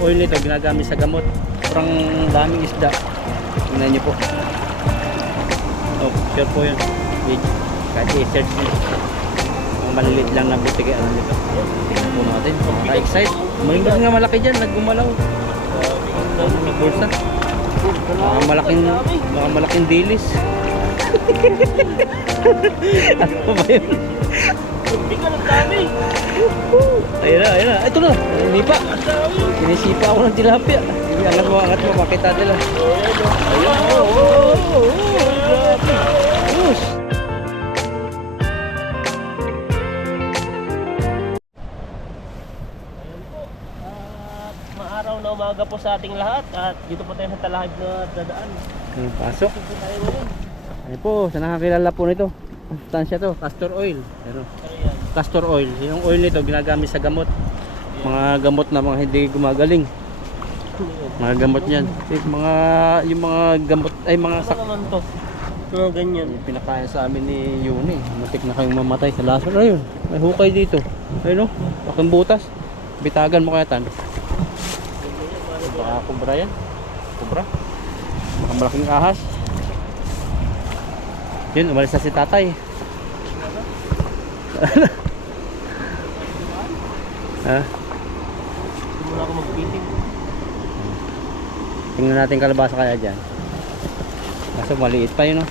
oil nito ginagamit sa gamot. Sobrang daming isda. Tingnan niyo po. Oh, sure po yun. Kahit i-search nyo. Mga maliliit lang na butige. Ano nito? Tingnan po natin. Maka-excite. May nga malaki dyan. Naggumalaw. Ang bulsa. Mga malaking dilis. Ano ba yun? Bigan ang dami. Ayun na, ayun na. Ito na. Ninipa. Sinisipa ako ng tilapia. Angat mo, pakita nila. Ayun. Grabe. Ayos. Maaraw na umaga po sa ating lahat at dito po tayo sa talahib na dadaan. Pasok. Dito tayo ngayon. Ano po, sa nakakilala po nito. Tansya to, castor oil. Ano? Castor oil. Yung oil nito ginagamit sa gamot. Mga gamot na mga hindi gumagaling. Mga gamot yan. Yung mga gamot ay mga Ano naman to? Mga ganyan. Yung pinakain sa amin ni Yuni. Muntik na kayong mamatay sa lason. Ayun, may hukay dito. Ayun o, bakang butas. Bitagan mo kaya tan. Baka kubra yan. Kubra. Baka malaking ahas. Yun, umalis na si tatay. Ha? Hindi muna ako magpiting. Tingnan natin kalabasa kaya dyan. Kaso maliit pa yun, no?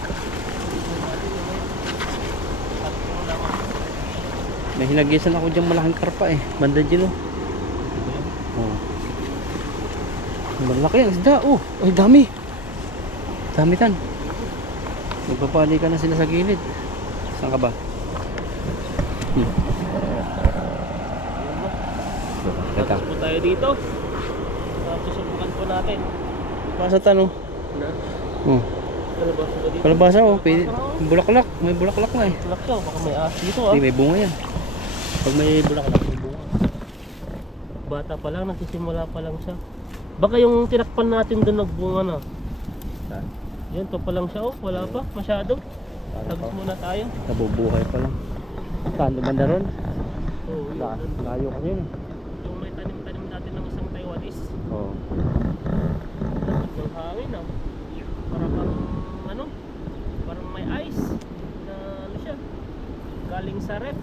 May hinagisan ako dyan malaking karpa eh. Banda dyan, oh. Oh. Malaki ang isda, oh. Ay, dami. Dami tan. Magpapali ka na sila sa gilid. Saan ka ba? Tapos po tayo dito. Susubukan po natin. Masa tanong? Oh. Kalabasa ba dito? Kalabasa, oh. Bulaklak. May bulaklak na eh. Bulaklak siya. Baka may ahas dito ah. Hindi, may bunga yan. Pag may bulaklak, may bunga. Bata pa lang, nagsisimula pa lang siya. Baka yung tinakpan natin doon nagbunga na. Saan? Yan, to pa lang siya oh. Wala pa, masyado. Tagos muna tayo. Nabubuhay pa lang. Saan? Banda ron? Oh, yun. Layo ka yun. Yung may tanim-tanim natin ng isang Taiwanese. Oo. Tapos ng hangin ah. Parang ano? Parang may ice. Na ano siya? Galing sa ref.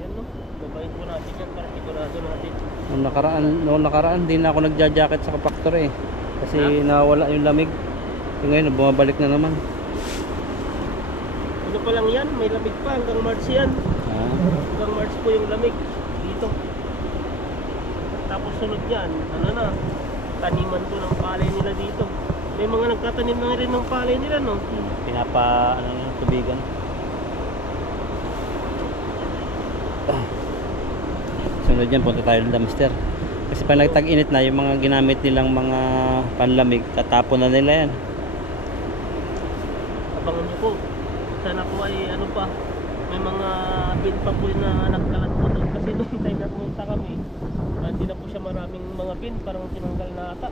Ayan no. Babayin po natin yan para sigurado natin. Noong nakaraan, hindi na ako nagja-jacket sa factory eh. Kasi nawala yung lamig. Yung ngayon, bumabalik na naman. Ano pa lang yan? May lamig pa. Hanggang March yan. Ah. Hanggang March po yung lamig. Dito. Tapos sunod yan. Ano na? Taniman to ng palay nila dito. May mga nagtatanim na rin ng palay nila no? Tubigan. Sunod yan, punta tayo ng dumpster. Kasi pag nagtag-init na, yung mga ginamit nilang mga panlamig, tatapon na nila yan. Abangan nyo po. Sana po ay ano pa. May mga bin pa po na nagkalat po doon. Kasi doon tayo na pumunta kami. Hindi na po siya maraming mga bin. Parang tinanggal na ata.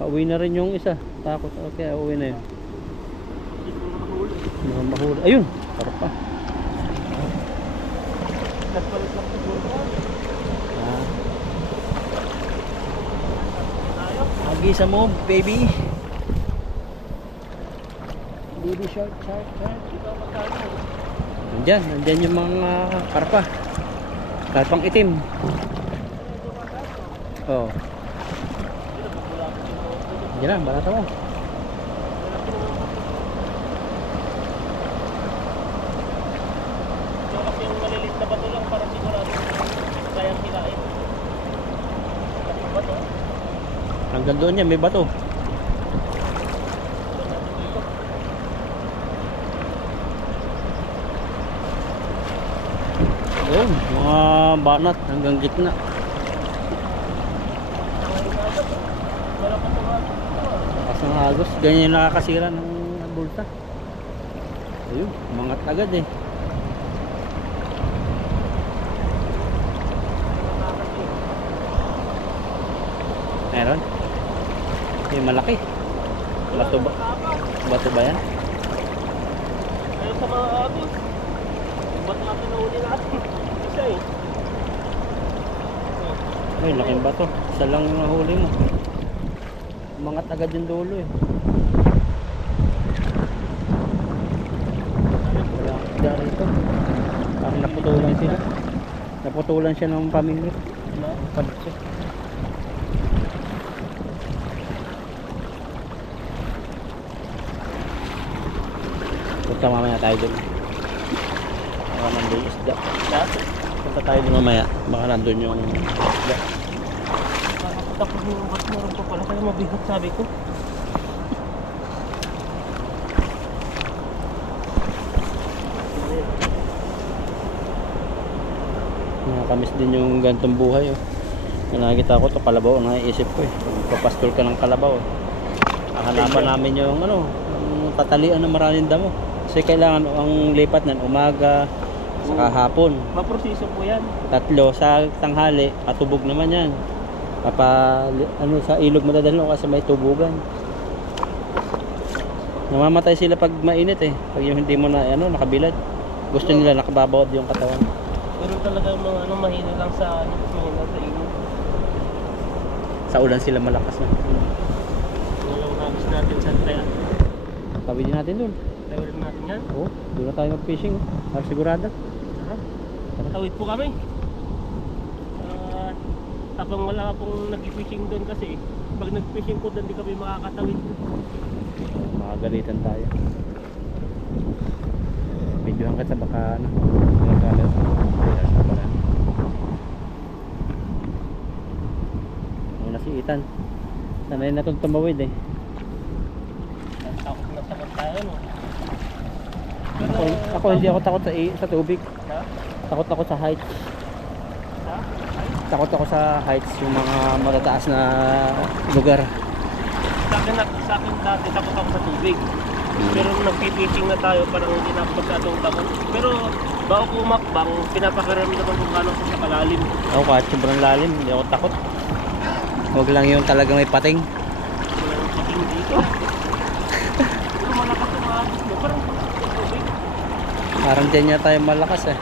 Pauwi na rin yung isa. Takot. Okay, pauwi na yun. Hindi po mahuli. Mga mahuli. Ayun! Karpa. Nagpalit lang po doon. Ah. Tayo. Agisa mo, baby. Baby shark. Dito ang magkano. Nandyan yung mga karpa. Karpang itim. Oo. Diyan lang, balata mo. So kasi yung malilit na bato lang para sigurado kayang hilain. Kasi bato. Hanggang doon yan, may bato. Doon, mga banat hanggang gitna. Wala pa ito. Lakas ng agos, ganyan yung nakakasira ng bulta. Ayun, umangat agad eh. Meron? Yung malaki. Bato ba? Bato ba yan? Ayun sa mga agos. Ba't natin na uli natin? Isa eh. Ay, laking bato. Isa lang yung nahuli mo. Umangat agad yung dulo eh. Wala akong isda rito. Parang naputulan sila. Naputulan siya ng pamilya. Palit siya. Punta mamaya tayo dun. Baka nandun yung isda. Punta tayo dun mamaya. Baka nandun yung isda. Tapos yung ba't meron pa pala kaya mabigat sabi ko. Nakakamiss din yung gantong buhay oh. Nakikita ko to kalabaw, naiisip ko eh. Papastol ka ng kalabaw. Hahanapan namin yung ano, yung tatalian ng maraming damo. Kasi kailangan ang lipat nan umaga, saka hapon. Maproseso po yan. 3 sa tanghali, patubog naman yan. Ano sa ilog madadalo kasi may tubugan. Namamatay sila pag mainit eh. Pag yung hindi mo na ano nakabilad. Gusto nila nakababawad yung katawan. Pero talaga mga ano mahina lang sa mahina sa ilog. Sa ulan sila malakas na. Yung hagis natin sa traya. Tawid din natin dun. Tawid natin yan. Oo, doon na tayo mag-fishing. Para sigurado. Tawid po kami. Tapang wala pong nag-fishing doon kasi pag nag-fishing po doon di kami makakatawid. Makagalitan tayo. Videohan ka sa baka ano. Magkalat. Muna si Ethan. Sanay na itong tumawid eh. Takot na takot tayo no. Ako hindi ako takot sa tubig. Ha? Takot ako sa heights. Ha? Takot ako sa heights, yung mga matataas na lugar. Sa akin dati takot ako sa tubig. Pero nung nag-fishing na tayo, parang hindi na ako masyadong takot. Pero bago ko umakbang, pinapakaramdaman kung paano ko sa kalalim. Ako kahit sobrang lalim, hindi ako takot. Huwag lang yung talagang may pating. Wala nang pating dito. Pero malakas yung maagos mo, parang takot sa tubig. Parang dyan niya tayo malakas eh.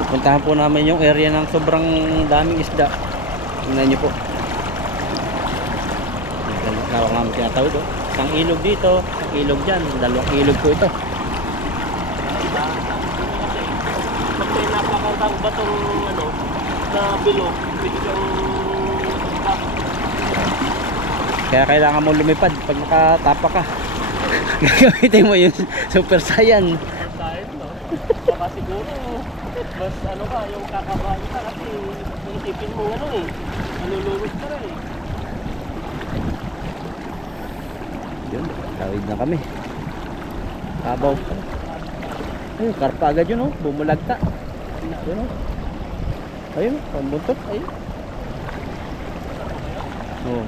Pupuntahan po namin yung area ng sobrang daming isda. Tingnan nyo po. Lawak namin tinatawid oh. Isang ilog dito, isang ilog dyan. 2 ilog po ito. Pag may napakatang batong ano, na bilog, pwede kang Kaya kailangan mo lumipad pag nakatapa ka. Gagamitin mo yung super saiyan. tayo, no? Baka siguro, mas ano ka, yung kakabahan ka kasi isipin mo ano eh, malulunod ka rin eh. Yun, tawid na kami. Kabaw. Ayun, karpa agad yun oh, bumulagta. Ayun oh. Ayun, pambuntot. Ayun. Oh.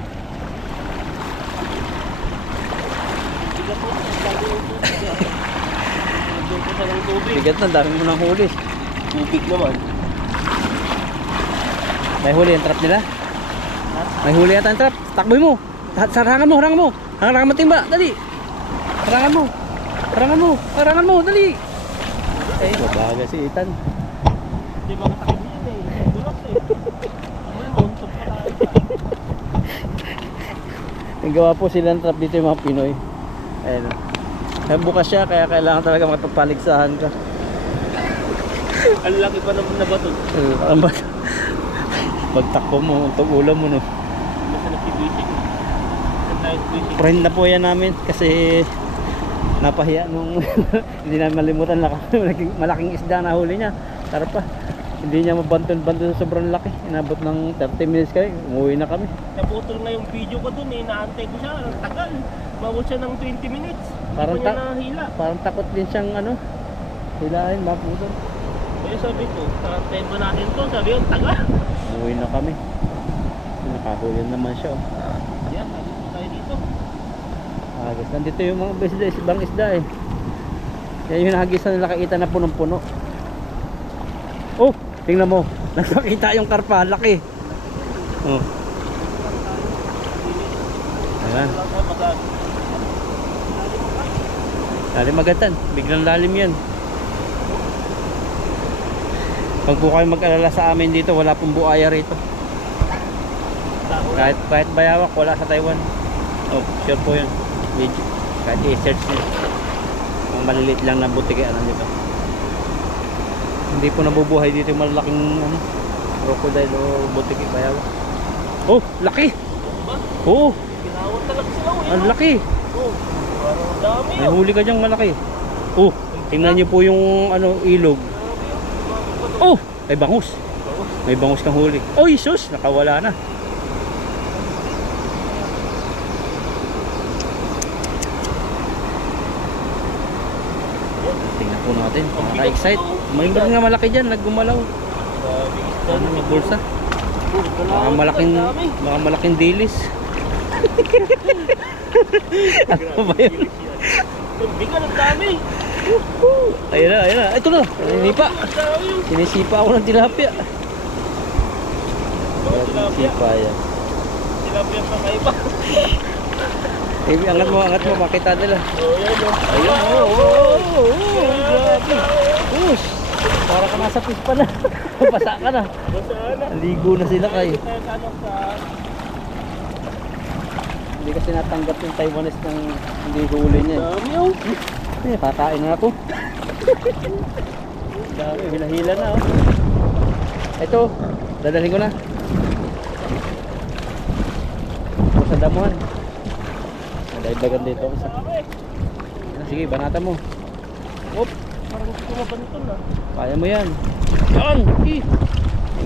Bigat mo, sabi yung tubig ah. Nandun ko sa ng tubig. Bigat na, dami mo ng huli. Tubig naman. May huli ang trap nila. May huli yata ang trap. Takboy mo. Harangan mo, harangan mo. Harangan mo timba, dali. Harangan mo. Harangan mo, harangan mo, dali. Ay, babaga si Ethan. Di ba katakip yan eh, dulas eh. Ano, tuntun pa tayo. Nagawa po silang trap dito yung mga Pinoy. Ayun. Kaya bukas siya, kaya kailangan talaga magpapaligsahan ka. Ang laki pa naman na bato. Ang ba? Pagtakbo mo, itong ulam mo no. Basta nag-fishing. Nag-fishing. Friend na po yan namin kasi napahiya nung hindi na malimutan malaking isda na huli niya. Tarpa. Hindi niya mabanton-banton sa sobrang laki. Inabot ng 30 minutes kayo. Umuwi na kami. Naputol nga yung video ko dun eh, naantay ko siya, ang tagal. Mabot siya ng 20 minutes. Parang Hindi ko niya nahila. Parang takot din siyang ano. Hilahin, maputol. Kaya sabi ko, naantay ba natin to? Sabi ko, ang tagal. Umuwi na kami. Nakahuli naman siya. Oh. Yan, ayun po tayo dito. Agos. Nandito yung mga ibang isda eh. Yan yung hagis na nakakita na punong-puno. Oh, tingnan mo. Nakakita yung karpa, laki. Oh. Ayan. Lalim agatan. Biglang lalim yan. Pag po kayo mag-alala sa amin dito, wala pong buaya rito. Kahit bayawak, wala sa Taiwan. Oh, sure po yun. Legit. Kahit i-search nyo. Ang maliliit lang na butike dito. Hindi po nabubuhay dito yung malalaking crocodile o butike bayawak. Oh, laki! Diba? Oh, Ginawat talaga sila. ang laki! Oh, parang dami. May huli ka dyang malaki. Oh, tingnan nyo po yung ilog. Oh, may bangus. May bangus kang huli. Oh, Jesus, nakawala na. Tingnan po natin. Nakaka-excite. May nga malaki dyan, naggumalaw. Ano yung bulsa? Baka malaking dilis. Ano ba yun? Bigan ang dami. Ayun na. Ito na. Sinisipa. Sinisipa ako ng tilapia. Sinisipa yan. Tilapia pa kaiba. Angat mo, makita nila. Oh, yan o. Ayun, grabe. Push. Para ka nasa fish pa na. Basa ka na. Ligo na sila kayo. Hindi kasi natanggap yung Taiwanese ng hindi huli niya. Dami o. Kakain na ako. Dami, hila-hila na. Ito, dadalhin ko na. Ito sa damuhan. Dagdagan dito isa. Sige, banatan mo. Op, Parang gusto ko mabanton na. kaya mo yan. Yan! May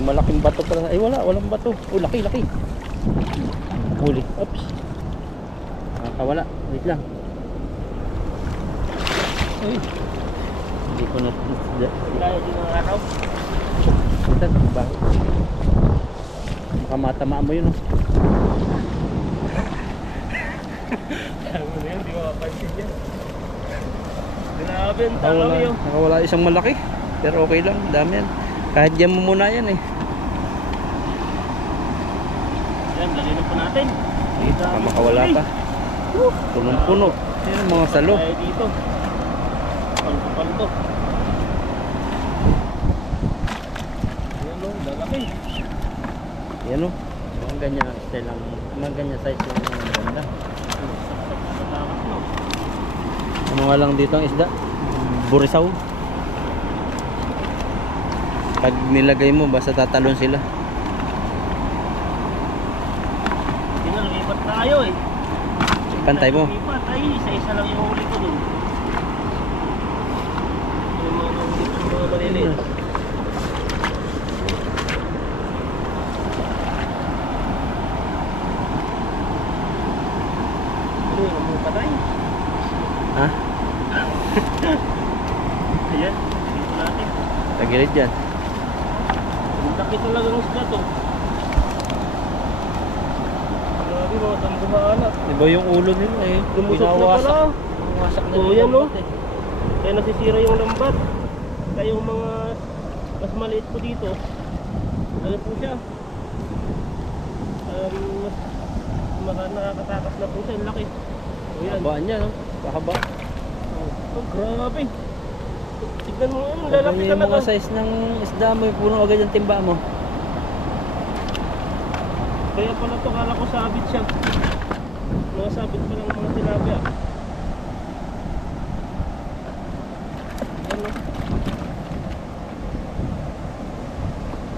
malaking bato pala. Ay walang bato. Oh, laki. Huli. Oops. Nakakawala. Wait lang. Ay. Hindi ko na. Kaya din ang araw. Ito, baka matamaan mo yun. Alam mo na yun, di ko mapansin yan. Grabe ang tao yun. Nakawala isang malaki. Pero okay lang, dami yan. Kahit diyan mo muna yan eh. Yan, lagay na po natin. Baka makawala pa. Punong-puno. Yan mga salo. Tayo dito. Palto. Yan o, lalaki. Yan o. Mga ganyan style lang. Mga ganyan size yung ganda. Salamat no. Ano nga lang dito ang isda? Burisaw. Pag nilagay mo, basta tatalon sila. Lipat tayo eh. Pantay mo. Lipat ay isa-isa lang yung huli ko dun. Yung mga maliliit. Ano yung mga patay? Ha? Ayan, dito natin. Tagilid dyan. Ang laki talaga ng isda to. Grabe mga tambuhalat. Diba yung ulo nila eh? Lumusot na pala. Wasak na Oo, yung yan, no? lambat eh. Kaya nasisira yung lambat. Kaya yung mga mas maliit po dito, ano po siya? Mas nakakatakas na po siya. Ang laki. O yan. Habaan niya no? Kahaba. Oh, grabe. Tignan mo yun. Ganyan Lalaki yung mga talaga. size ng isda mo, puno agad yung timba mo. Kaya pala to, kala ko sabit siya. Mga sabit pa ng mga tilapia. Ano?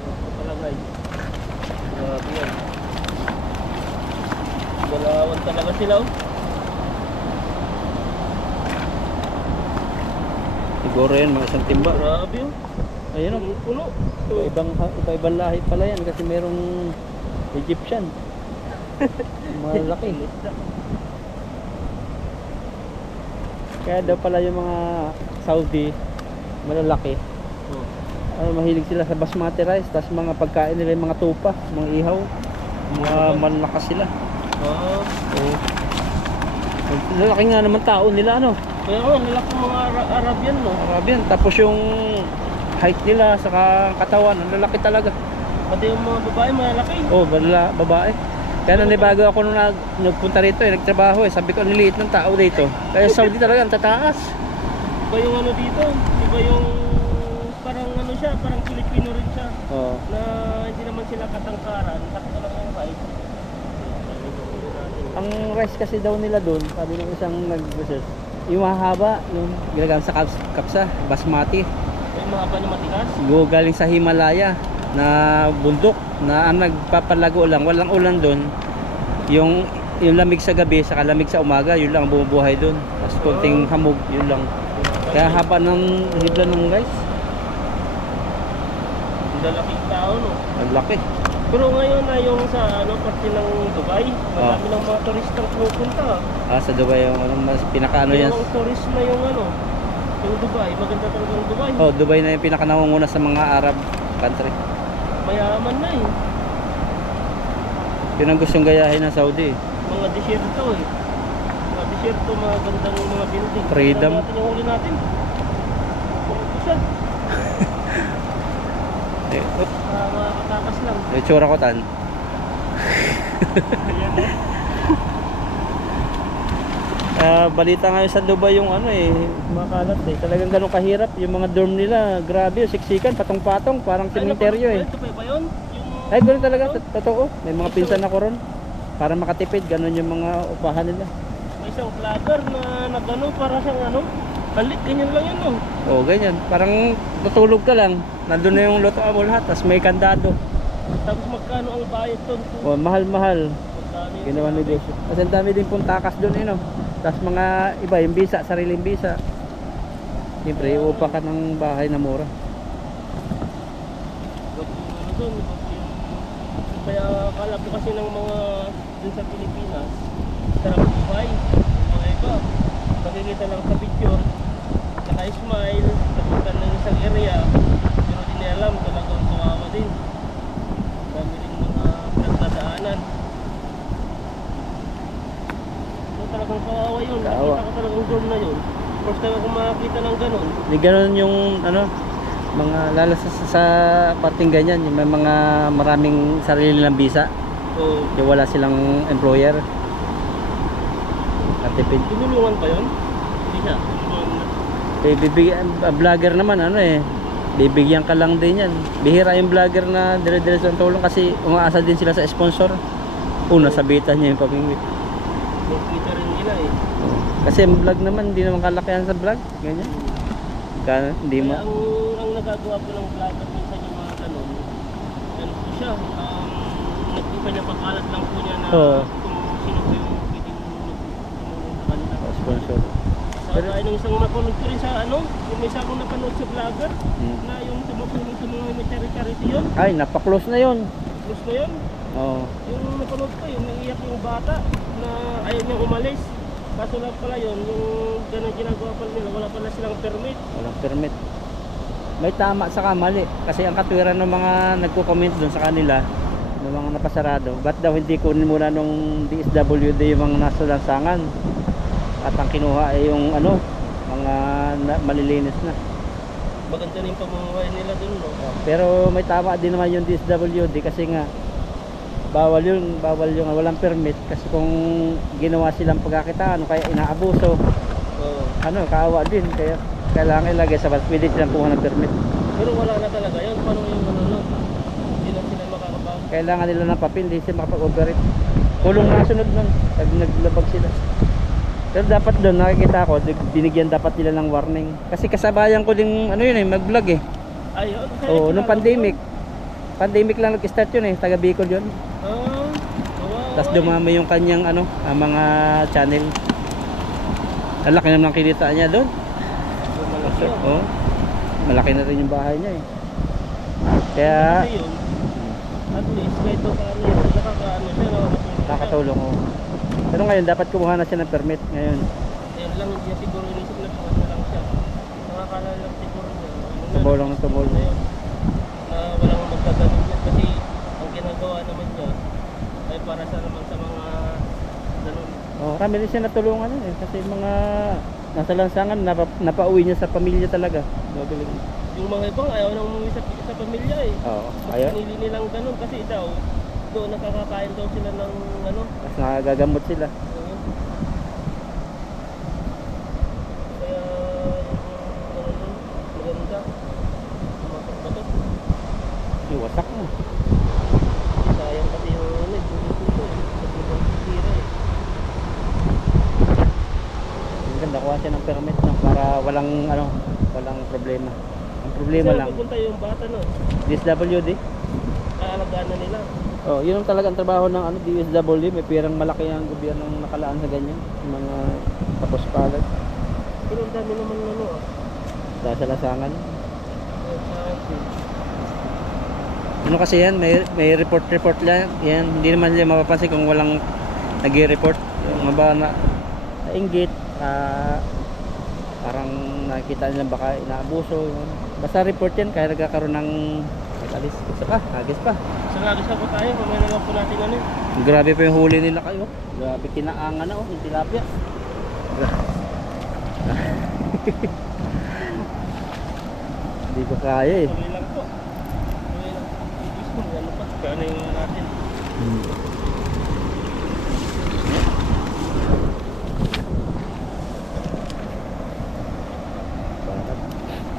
Ito pala guys. Grabe yan. Galawan talaga sila oh. Siguro yan, mga isang timba. Grabe oh. Ayun o. Puno. Iba-ibang lahi pala yan kasi merong Egyptian. Malaki. Kaya daw pala yung mga Saudi malalaki. Mahilig sila sa basmati rice, tapos mga pagkain nila yung mga tupa, mga ihaw, mga malakas sila. Oo. Lalaki nga naman tao nila ano. Kaya nga, lalaki mga Arabian no. Arabian, tapos yung height nila saka katawan, ang lalaki talaga. Pati yung mga babae malalaki. Oh, babae. Kaya nanibago ako nung nagpunta rito nagtrabaho sabi ko, ang liliit ng tao dito. Kaya Saudi talaga, ang tataas. Iba yung ano dito, iba yung parang ano siya, parang Filipino Oo. na hindi naman sila katangkaran, sakto lang yung rice. Ang rice kasi daw nila doon, sabi ng isang nag-research, yung mahaba, yung ginagamit sa kapsa, basmati, May mahaba na matigas. galing sa Himalaya na bundok na ang nagpapalago lang, walang ulan doon. Yung lamig sa gabi, saka lamig sa umaga, yun lang ang bumubuhay doon. Tapos konting hamog, yun lang. Kaya haba ng hibla ng rice, Ang lalaking tao, no? ang laki. Pero ngayon na yung sa parte ng Dubai, marami ng mga turistang pupunta. Sa Dubai yung mas pinakaano yan. Yung tourist na yung yung Dubai, maganda talaga yung Dubai. Oh, Dubai na yung pinakanangunguna sa mga Arab country. Mayaman na eh. Yun ang gustong gayahin ng Saudi. Mga disyerto eh. Mga disyerto, mga gandang mga building. Freedom. Tingnan natin yung huli natin. Puro siya. Mga katakas lang. Itsura ko tan. Ayan eh. Balita ngayon sa Dubai yung makalat eh. Talagang ganun kahirap. Yung mga dorm nila, grabe, siksikan, patong-patong, parang sementeryo eh. Ito pa yun? Yung... Ay, ganun talaga, totoo. May mga pinsan ako ron. Para makatipid, ganun yung mga upahan nila. May isang vlogger na nagano para siyang halit, ganyan lang yun no. Oo, ganyan. Parang tutulog ka lang. Nandun na yung luto mo lahat, tapos may kandado. Tapos magkano ang bayad doon? Oh, mahal-mahal. Magkano yung Ginawa sinabi? negosyo. Kasi ang dami din pong takas doon eh, no? Tapos mga iba, yung bisa, sariling bisa. Siyempre, uupa ka ng bahay na mura. Wag yung doon, wag yung... Kaya akala ko kasi ng mga dun sa Pilipinas, sarap buhay. Yung mga iba, nakikita lang sa picture, naka-smile, napunta ng isang area, pero di nila alam, talagang kawawa din. Dami rin mga pinagdadaanan. So talagang kawawa yun, Kawawa. nakita ko talagang dorm na yun. First time ako makakita ng ganun. Di ganun yung mga lalo sa parting ganyan, yung may mga maraming sarili nilang bisa. So, Yung wala silang employer. Natipid. tinulungan ba yun? Hindi siya. Tinulungan na. Vlogger naman bibigyan ka lang din yan. Bihira yung vlogger na dire-diretso ang tulong kasi umaasa din sila sa sponsor. Una sabitan niya yung pamingwit. May Twitter rin nila eh. Kasi ang vlog naman, hindi naman kalakihan sa vlog. Ganyan. Hindi mo. Kaya ang nagagawa po ng vlogger minsan yung mga ganun, ganun po siya. Pinapakalat lang po niya na Oo. kung sino po yung pwedeng tumulong sa kanila. Sponsor. Saka tayo nung isang napanood ko rin sa yung may isa akong napanood sa vlogger na yung tumutulong sa mga may charity yun. Ay, napaklose na yun. Close na yun. Oo. Yung napanood ko, yung naiiyak yung bata na ayaw niyang umalis. Kaso lang pala yun, yung ganun ginagawa pala nila, wala pala silang permit. Walang permit. May tama sa mali. Kasi ang katwiran ng mga nagko-comment doon sa kanila, ng mga napasarado, ba't daw hindi kunin muna nung DSWD yung mga nasa lansangan? At ang kinuha ay yung mga malilinis na. Maganda rin yung pamumuhay nila dun, no? Pero may tama din naman yung DSWD kasi nga bawal yung walang permit kasi kung ginawa silang pagkakitaan kaya inaabuso, Oo. kaawa din, kaya kailangan ilagay sa batas, pwede silang kumuha ng permit. Pero wala na talaga yun. Paano yung hindi na sila makakabago? Kailangan nila ng papel, hindi sila makapag-operate. Kulong na sunod nun pag naglabag sila. Pero dapat doon nakikita ko, binigyan dapat nila ng warning kasi kasabayan ko din mag-vlog eh. Ayun. Oo, nung pandemic lang nag-start yun taga Bicol yun. Tapos dumami yung kanyang mga channel. Ang laki naman ang kinita niya doon. Malaki yun. Oo. Malaki na rin yung bahay niya eh. Kaya Kasi yun, at least kahit pa paano yun, nakakaano siya, nakakatulong ko. Pero ngayon dapat kumuha na siya ng permit ngayon. Ayun lang, hindi niya siguro inisip na buwan na lang siya. Nakakala lang siguro niya. Tumaw lang ng tumaw. Na walang magkaganon niya kasi ang ginagawa naman niya ay para sa naman sa mga ganun. Oh, marami rin siya natulungan kasi mga nasa lansangan napauwi niya sa pamilya talaga. Magaling. Yung mga ibang ayaw nang umuwi sa pamilya eh. Oo, Mas ayaw. pinili nilang ganun kasi daw doon nakakakain daw sila ng Mas nakagagamot sila. Kaya yung maganda, tumatak ba to? Wasak mo. Sayang kasi yung ano, dito eh. Sobrang sisira eh. Ang ganda, kuha siya ng permit no, para walang walang problema. Ang problema Saan lang, pupunta yung bata no? DSWD. Aalagaan na nila. Oh, yun ang talagang trabaho ng DSWD. May pirang malaki ang gobyernong nakalaan sa ganyan. Yung mga tapos palad. Pero ang dami naman ano ah. Dahil sa lasangan. Sabi. Ano kasi yan, may report lang. Yan, hindi naman nila mapapansin kung walang nag-report. Yung mga na nainggit, parang nakikita nila baka inaabuso. Yun. Basta report yan, kaya nagkakaroon ng alis. Isa pa, agis pa. Sa lagis na po tayo, kumaya na lang po natin ano. Grabe pa yung huli nila kayo. Grabe kinaangan na yung tilapia. Hindi ko kaya eh. Tuloy lang po. Tuloy lang. Gusto mo, ano pa? Kaya na yung natin.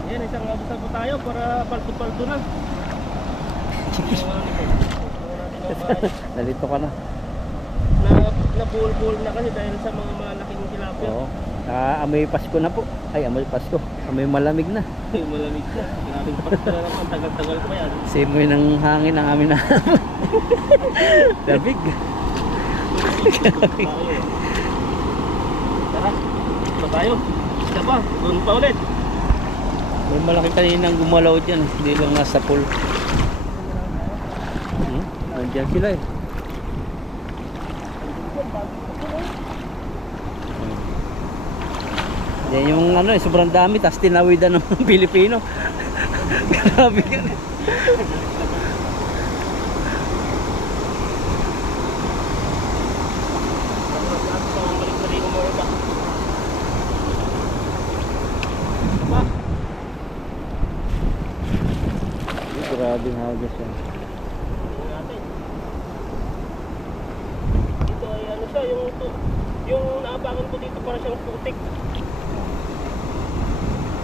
Yan, isang abos na po tayo para paldo-paldo na. Nalito ka na. Nabuhol-buhol na kasi dahil sa mga malaking tilapia. Oo. Amoy Pasko na po. Ay, amoy Pasko. Amoy malamig na. Malamig na. Grabing pasto na naman. Tagal-tagal pa yan. Simoy ng hangin ang amin na. Labig. Tara, pa tayo. Isa pa, doon pa ulit. May malaki kaninang gumalaw dyan. Hindi lang nasa pool. Andiyan sila eh. Yan yung sobrang dami, tapos tinawidan ng mga Pilipino. Grabe yan. Grabing hagis yan. Dito ay ano siya, yung naabangan ko dito para siyang putik.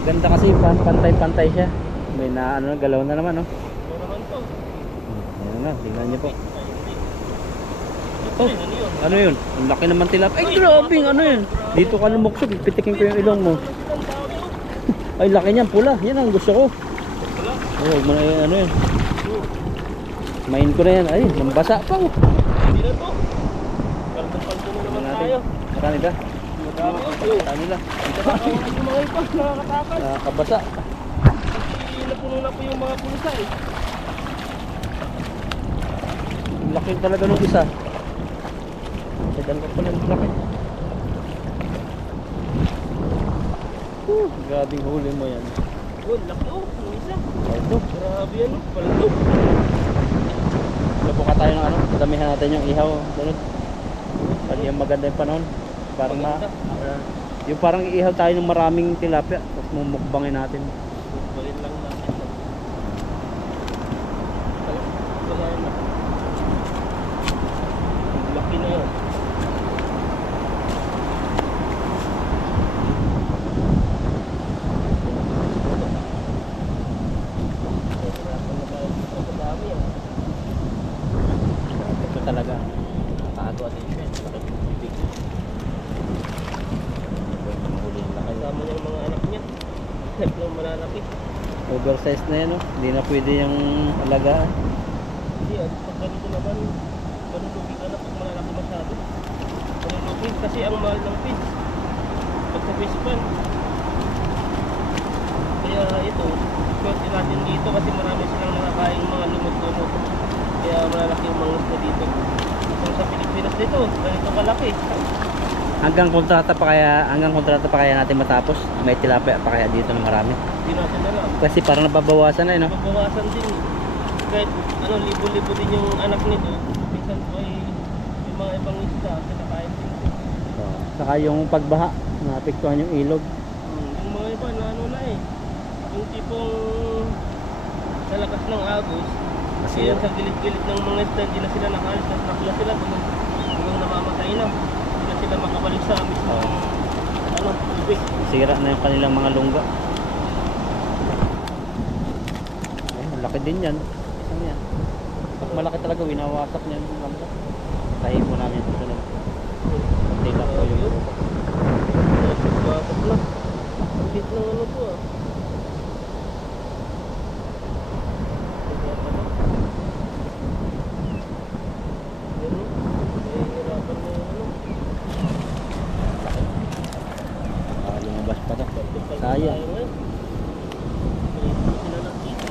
Ganda kasi pantay-pantay siya. May galaw na naman, no? Ano naman to? Ayan na, tingnan niyo po. Ito rin, ano yun? Ano yun? Ang laki naman tilapia. Ay, grabe, ano yun? Dito ka lumuksog, pitikin ko yung ilong mo. Ay, laki niyan, pula. Yan ang gusto ko. Wala. Ay, huwag mo na yun, ano yun. Main ko na yan. Ay, nambasa pa. Oh. Hindi na to. Paldo-paldo na naman tayo. Marami ba? Marami oh. Marami lang. Nakakawalan yung mga ipas, nakakatakas. Nakakabasa. Kasi napuno na po yung mga pulsa eh. Ang laki talaga nung isa. Tagal ko pala ng laki. Grabing huli mo yan. Oh, laki oh. Ang isa. Ito. Grabe ano. Paldo. Labuka tayo ng damihan natin yung ihaw. Sunod. Pag yung maganda yung panahon. Parang yung parang iihaw tayo ng maraming tilapia. Tapos mumukbangin natin. Bukbalin lang natin. Wala na. Ang laki na yun. Ito talaga. Nakatago at yung big. Kasama niya yung mga anak niya. Lang malalaki. Oversize na yan, no? Hindi na pwede yung alagaan. Hindi, pag ganito naman, manunubi ka na pag malalaki masyado. Manunubi kasi ang mahal ng fish. Pag sa fish pan. Kaya ito, swerte natin dito kasi marami silang nakakain mga lumot-lumot. Kaya malalaki yung mga isda dito. Kung sa Pilipinas dito, ganito kalaki. Hanggang kontrata pa kaya natin matapos. May tilapia pa kaya dito ng marami. Hindi natin alam. Kasi parang nababawasan na, no? Mabawasan din. Kahit libo-libo din yung anak nito. Minsan po ay yung mga ibang isda kinakain din. Saka yung pagbaha, naapektuhan yung ilog. Yung mga iba na na eh. Yung tipong sa lakas ng agos. Kasi yan sa gilid-gilid ng mga isda, hindi na sila nakalis. Nasnak na sila. Hanggang namamatay na. Hindi na sila makabalik sa mismong tubig. Sira na yung kanilang mga lungga. Ay, malaki din yan. ano yan. Pag malaki talaga, winawasak niya yung lambat. Tahin po namin ito sunod. Pantay lang po yung grupo. Bakit na? Ang lit ng ano po ah. Yan o. Nahihirapan na yung ano. Lumabas pa to. Sayang. Sayang. Sila nakita.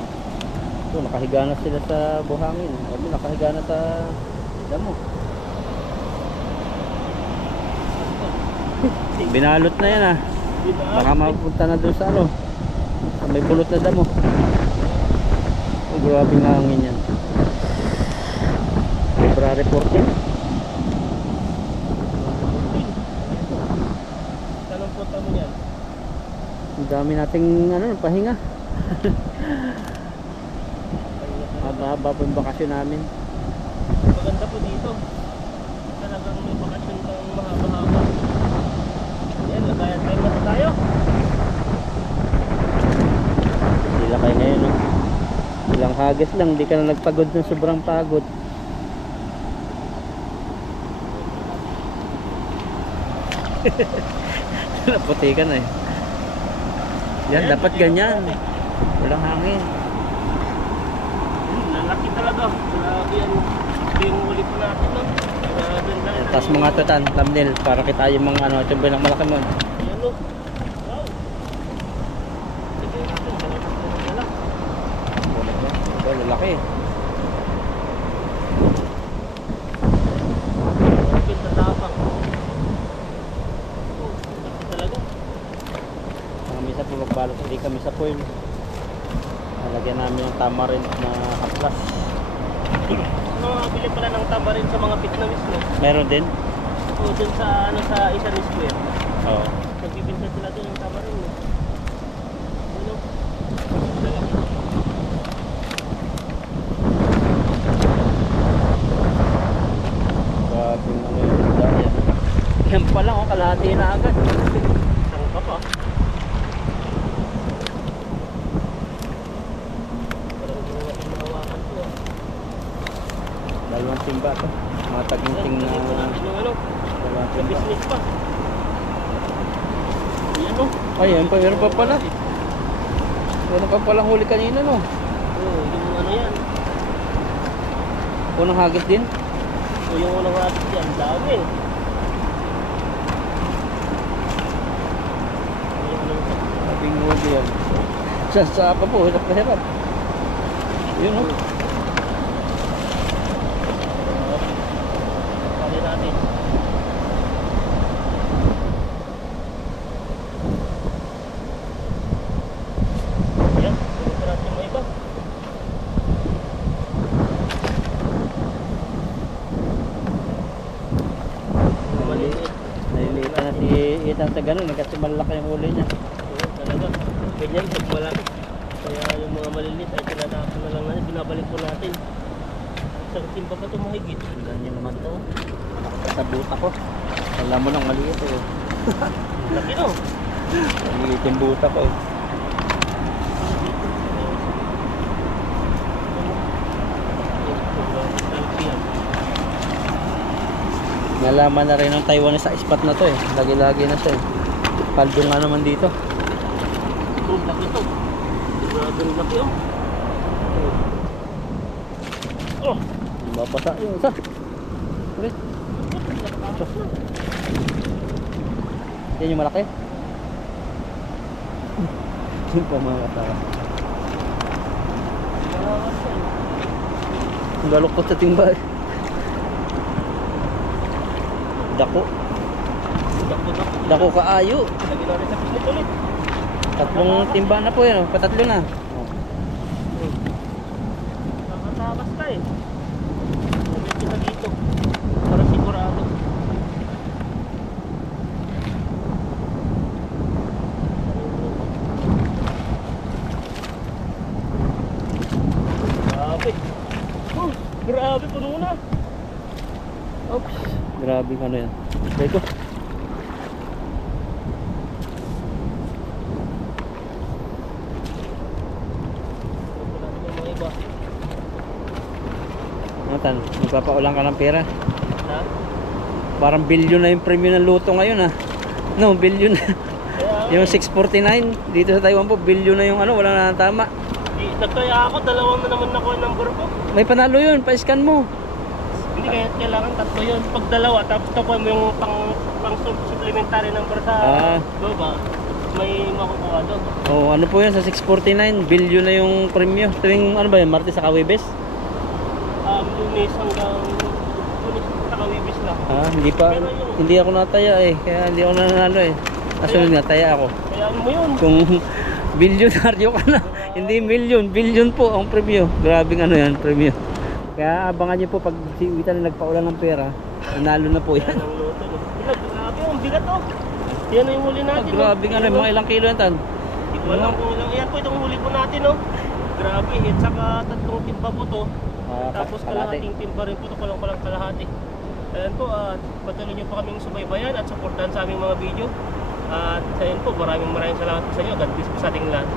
Ito, nakahiga na sila sa buhangin. Sabi, nakahiga na sa damo. Binalot na yan ah. Baka mapunta na doon sa ano. Sa may pulot na damo. Oh, grabe nga hangin yan. February 14. Anong punta mo yan? Ang dami nating ano, pahinga. Haba-haba po yung bakasyon namin. Maganda po dito. Talagang may bakasyon kang mahaba-haba. Yan, lagayan tayo mata tayo. Sila kayo ngayon no? Ilang hagis lang, hindi ka na nagpagod ng sobrang pagod. Naputi ka na eh. Yan, dapat ganyan. Walang hangin. Lalaki talaga. Grabe yan. Ito yung huli po natin. No? Grabe na. Tapos mga tutan, thumbnail, para kita yung mga ano, tiyembe ng malaki mo. Ayan o. Wow. Sige natin. Dalawa na lang. Ito, lalaki. Grabe sa tapang. Oh, laki talaga. Kami sa pagbalot, hindi kami sa foil. Nalagyan namin ng tamarin na haplas. Nakakabili pala ng tamarin sa mga Vietnamese, no? Meron din? O dun sa, ano, sa Isan Square. Oo. Nagbibinta sila dun ng tamarin, no? Ano? Grabe yung ano yung dahil. Yan pa lang, oh, kalahati na agad. Saan ka pa? Parang hindi natin mahawakan to, ah. Dalawang timba to. Mga taginting na Lagyan po natin yung ano, dalawang sa timba. business pa. Ayan, no? Ay, yan pa, meron pa pala. Meron pa palang huli kanina, no? Oo, yung ano yan. Unang hagis din. O yung unang rabbit yan, dami. Ayan, ano, Sabing huli yan. Sa pa po, hirap na hirap. Yun, no? kali natin. Ayan, ganito natin yung iba. Maliit. Nalilitan na si Ethan sa ganun, kasi malaki yung huli niya. Oo, talaga. Ganyan, pag malaki. Kaya yung mga maliliit ay tinatapon na lang natin, binabalik po natin. Isang timba pa ito mahigit. Ganyan naman to. Malaki sa buta ko. Alam mo nang maliit eh. Laki no? Maliit yung buta ko. Nalaman na rin ng Taiwan sa spot na to eh. Lagi-lagi na siya eh. Paldo nga naman dito. Oh, laki to. Sigurado laki oh. Oh! Mabasa yung isa. Ulit. Yan yung malaki. Yung pa mga kasama. Ang galukot sa timba eh. Dako. Dako. Dako kaayo. Lagi natin sa pislit ulit. Tatlong timba na po yan. Patatlo na. Nakatakas ka eh. Lagyan kita dito. Para sigurado. Grabe. Oh, grabe puno na. Oops. Grabe ano yan. Dito. Ito natin yung mga iba. Ano tan? Magpapaulang ka ng pera. Ha? Parang bilyon na yung premium ng luto ngayon ah. No, bilyon na. Kaya, Yung 649 dito sa Taiwan po, bilyon na yung ano, wala na tama. nagkaya ako, dalawang na naman nakuha ng number ko. May panalo yun, pa-scan mo. Hindi kaya kailangan tatlo yun. Pag dalawa, tapos tapuan mo yung pang supplementary number sa baba, may makukuha doon. Oh, ano po yun sa 649, bilyon na yung premium. Tuwing ano ba yun, Martes sa Kawibes? Lunes hanggang Lunes sa Kawibis lang. Hindi pa, Pero yung- hindi ako nataya eh, kaya hindi ako nanalo eh. Kasunod nga, taya ako. Kaya ano mo yun? Kung bilyonaryo ka na, hindi milyon, bilyon po ang premium. Grabing ano yan, premium. Kaya abangan nyo po pag si Witan nagpaulan ng pera, nanalo na po Yan yan. ang luto. Grabe, ang bigat oh. Yan na yung huli natin. Grabing ano, mga ilang kilo yan tan. Hindi ko alam kung ilang. Yan po itong huli po natin oh. Grabe, at saka 3 timba po to. Tapos kalahating timba rin po ito, palang kalahati. Ayan po, at patuloy nyo po kaming subaybayan at supportahan sa aming mga video. At ayun po, maraming salamat po sa inyo. God bless po sa ating lahat.